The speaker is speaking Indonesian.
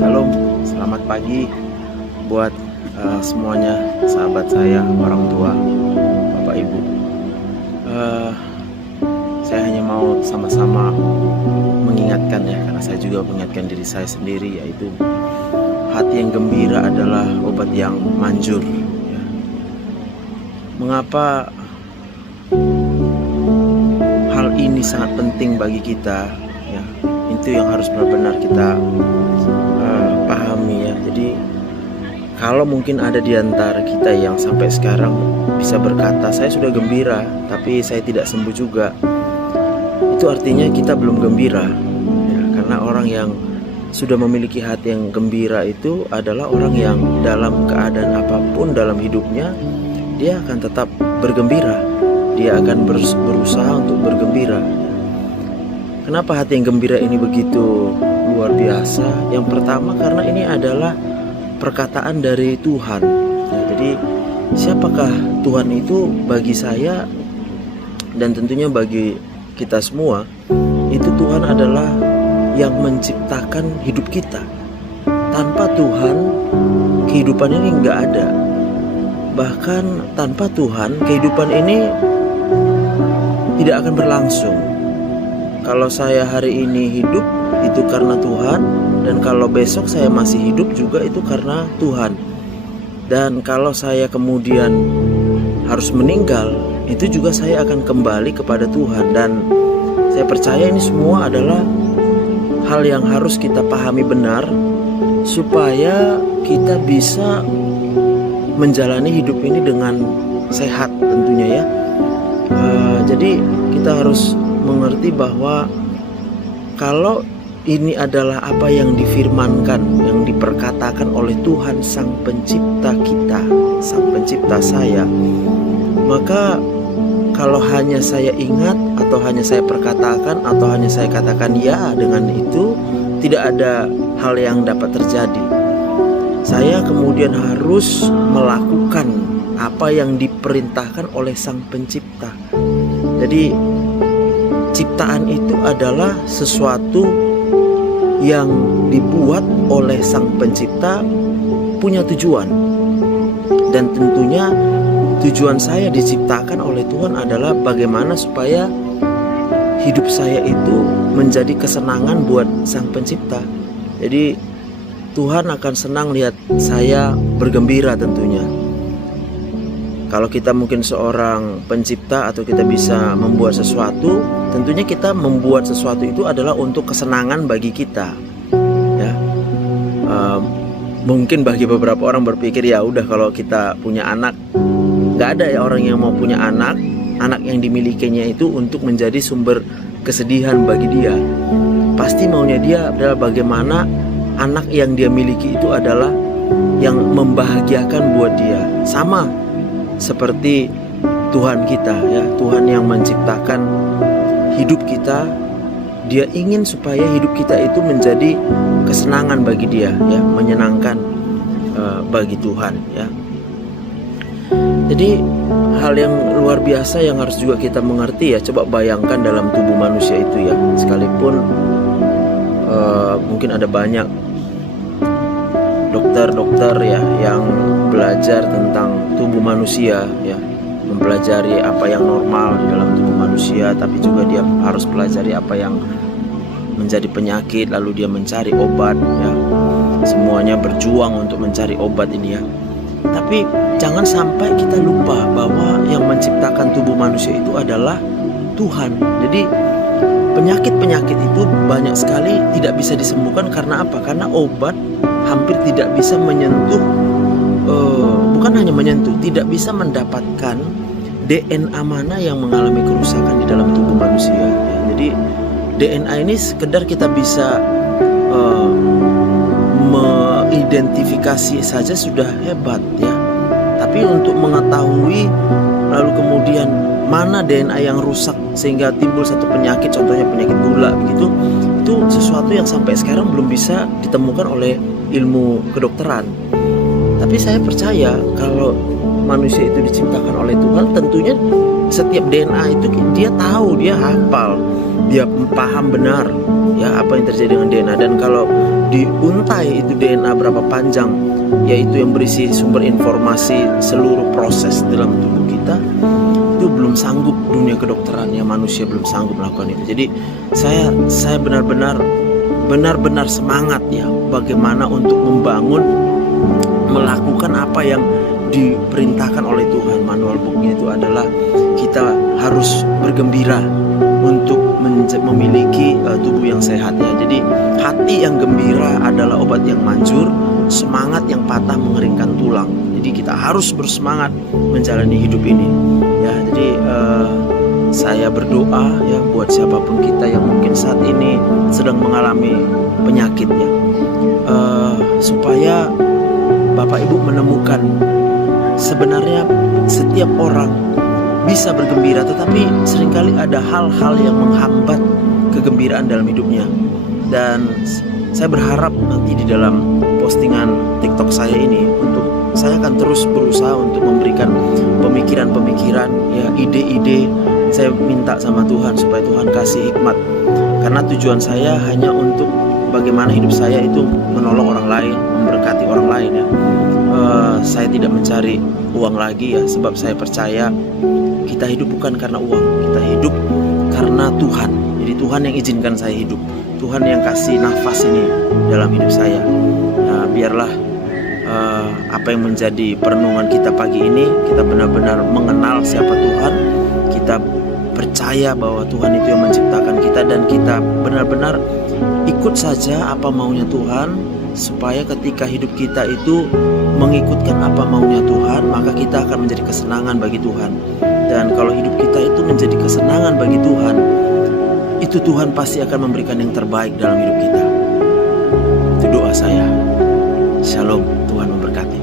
Shalom, selamat pagi buat semuanya, sahabat saya, orang tua, Bapak Ibu. Saya hanya mau sama-sama mengingatkan ya, karena saya juga mengingatkan diri saya sendiri, yaitu hati yang gembira adalah obat yang manjur ya. Mengapa hal ini sangat penting bagi kita ya? Itu yang harus benar-benar kita pahami ya. Jadi kalau mungkin ada di antara kita yang sampai sekarang bisa berkata saya sudah gembira tapi saya tidak sembuh juga, itu artinya kita belum gembira ya. Karena orang yang sudah memiliki hati yang gembira itu adalah orang yang dalam keadaan apapun dalam hidupnya dia akan tetap bergembira, dia akan berusaha untuk bergembira. Kenapa hati yang gembira ini begitu luar biasa? Yang pertama karena ini adalah perkataan dari Tuhan ya, jadi siapakah Tuhan itu bagi saya dan tentunya bagi kita semua? Itu Tuhan adalah yang menciptakan hidup kita. Tanpa Tuhan kehidupan ini nggak ada. Bahkan tanpa Tuhan kehidupan ini tidak akan berlangsung. Kalau saya hari ini hidup itu karena Tuhan, dan kalau besok saya masih hidup juga itu karena Tuhan. Dan kalau saya kemudian harus meninggal, itu juga saya akan kembali kepada Tuhan. Dan saya percaya ini semua adalah hal yang harus kita pahami benar supaya kita bisa menjalani hidup ini dengan sehat tentunya ya. Jadi kita harus mengerti bahwa kalau ini adalah apa yang difirmankan, yang diperkatakan oleh Tuhan Sang Pencipta kita, Sang Pencipta saya, maka kalau hanya saya ingat atau hanya saya perkatakan atau hanya saya katakan ya dengan itu, tidak ada hal yang dapat terjadi. Saya kemudian harus melakukan apa yang diperintahkan oleh Sang Pencipta. Jadi ciptaan itu adalah sesuatu yang dibuat oleh Sang Pencipta punya tujuan. Dan tentunya tujuan saya diciptakan oleh Tuhan adalah bagaimana supaya hidup saya itu menjadi kesenangan buat Sang Pencipta. Jadi Tuhan akan senang lihat saya bergembira tentunya. Kalau kita mungkin seorang pencipta atau kita bisa membuat sesuatu, tentunya kita membuat sesuatu itu adalah untuk kesenangan bagi kita ya. Mungkin bagi beberapa orang berpikir ya udah kalau kita punya anak, nggak ada ya orang yang mau punya anak yang dimilikinya itu untuk menjadi sumber kesedihan bagi dia. Pasti maunya dia adalah bagaimana anak yang dia miliki itu adalah yang membahagiakan buat dia. Sama seperti Tuhan kita ya, Tuhan yang menciptakan hidup kita, Dia ingin supaya hidup kita itu menjadi kesenangan bagi Dia ya, menyenangkan bagi Tuhan ya. Jadi hal yang luar biasa yang harus juga kita mengerti ya. Coba bayangkan dalam tubuh manusia itu ya, sekalipun mungkin ada banyak dokter-dokter ya yang belajar tentang tubuh manusia ya, mempelajari apa yang normal di dalam tubuh manusia, tapi juga dia harus pelajari apa yang menjadi penyakit, lalu dia mencari obat ya. Semuanya berjuang untuk mencari obat ini ya. Tapi jangan sampai kita lupa bahwa yang menciptakan tubuh manusia itu adalah Tuhan. Jadi penyakit-penyakit itu banyak sekali tidak bisa disembuhkan karena apa? Karena obat hampir tidak bisa menyentuh, bukan hanya menyentuh, tidak bisa mendapatkan DNA mana yang mengalami kerusakan di dalam tubuh manusia ya. Jadi DNA ini sekedar kita bisa mengidentifikasi saja sudah hebat ya. Tapi untuk mengetahui lalu kemudian mana DNA yang rusak sehingga timbul satu penyakit, contohnya penyakit gula begitu, itu sesuatu yang sampai sekarang belum bisa ditemukan oleh ilmu kedokteran. Tapi saya percaya kalau manusia itu diciptakan oleh Tuhan, tentunya setiap DNA itu dia tahu, dia hafal, dia paham benar ya apa yang terjadi dengan DNA. Dan kalau diuntai itu DNA berapa panjang, yaitu yang berisi sumber informasi seluruh proses dalam tubuh kita, itu belum sanggup, dunia kedokteran ya, manusia belum sanggup melakukan itu. Jadi saya benar-benar semangat ya, bagaimana untuk membangun, melakukan apa yang diperintahkan oleh Tuhan. Manual booknya itu adalah kita harus bergembira untuk memiliki tubuh yang sehat ya. Jadi hati yang gembira adalah obat yang manjur, semangat yang patah mengeringkan tulang. Jadi kita harus bersemangat menjalani hidup ini ya. Jadi saya berdoa ya buat siapapun kita yang mungkin saat ini sedang mengalami penyakitnya, supaya Bapak Ibu menemukan sebenarnya setiap orang bisa bergembira, tetapi seringkali ada hal-hal yang menghambat kegembiraan dalam hidupnya. Dan saya berharap nanti di dalam postingan TikTok saya ini, saya akan terus berusaha untuk memberikan pemikiran-pemikiran ya, ide-ide. Saya minta sama Tuhan supaya Tuhan kasih hikmat, karena tujuan saya hanya untuk bagaimana hidup saya itu menolong orang lain, memberkati orang lain ya. Saya tidak mencari uang lagi ya, sebab saya percaya kita hidup bukan karena uang, kita hidup karena Tuhan. Jadi Tuhan yang izinkan saya hidup, Tuhan yang kasih nafas ini dalam hidup saya. Nah, biarlah apa yang menjadi perenungan kita pagi ini, kita benar-benar mengenal siapa Tuhan, kita percaya bahwa Tuhan itu yang menciptakan kita, dan kita benar-benar ikut saja apa maunya Tuhan, supaya ketika hidup kita itu mengikutkan apa maunya Tuhan, maka kita akan menjadi kesenangan bagi Tuhan. Dan kalau hidup kita itu menjadi kesenangan bagi Tuhan, itu Tuhan pasti akan memberikan yang terbaik dalam hidup kita. Itu doa saya. Shalom, Tuhan memberkati.